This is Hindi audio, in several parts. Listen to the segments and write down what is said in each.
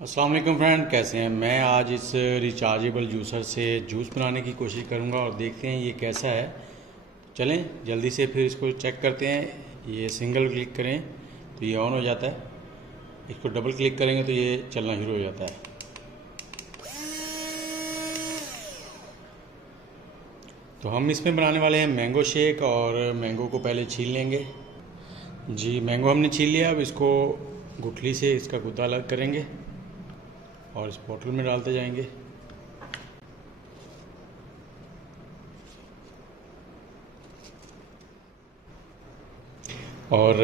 अस्सलाम वालेकुम फ्रेंड, कैसे हैं। मैं आज इस रिचार्जेबल जूसर से जूस बनाने की कोशिश करूंगा और देखते हैं ये कैसा है। चलें जल्दी से फिर इसको चेक करते हैं। ये सिंगल क्लिक करें तो ये ऑन हो जाता है, इसको डबल क्लिक करेंगे तो ये चलना शुरू हो जाता है। तो हम इसमें बनाने वाले हैं मैंगो शेक और मैंगो को पहले छील लेंगे। जी, मैंगो हमने छील लिया। अब इसको गुठली से इसका गुदा अलग करेंगे और इस बोतल में डालते जाएंगे। और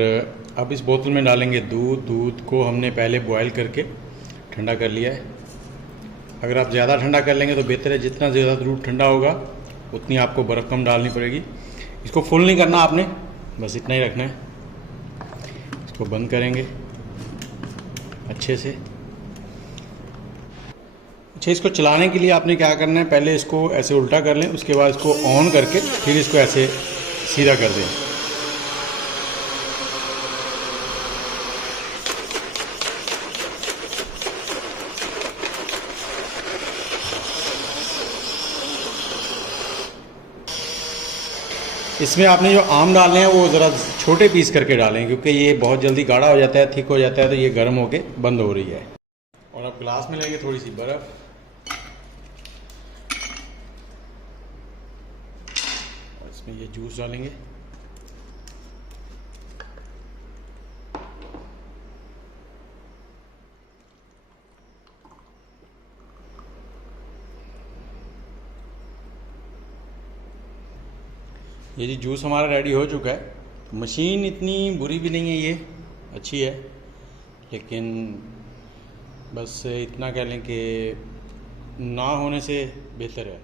अब इस बोतल में डालेंगे दूध। दूध को हमने पहले बॉयल करके ठंडा कर लिया है। अगर आप ज़्यादा ठंडा कर लेंगे तो बेहतर है, जितना ज़्यादा दूध ठंडा होगा उतनी आपको बर्फ़ कम डालनी पड़ेगी। इसको फुल नहीं करना आपने, बस इतना ही रखना है। इसको बंद करेंगे अच्छे से। अच्छा, इसको चलाने के लिए आपने क्या करना है, पहले इसको ऐसे उल्टा कर लें, उसके बाद इसको ऑन करके फिर इसको ऐसे सीधा कर दें। इसमें आपने जो आम डालने हैं वो ज़रा छोटे पीस करके डालें, क्योंकि ये बहुत जल्दी गाढ़ा हो जाता है, थिक हो जाता है, तो ये गर्म होके बंद हो रही है। और अब ग्लास में लेंगे थोड़ी सी बर्फ़, और इसमें ये जूस डालेंगे। ये जी जूस हमारा रेडी हो चुका है। मशीन इतनी बुरी भी नहीं है, ये अच्छी है, लेकिन बस इतना कह लें कि ना होने से बेहतर है।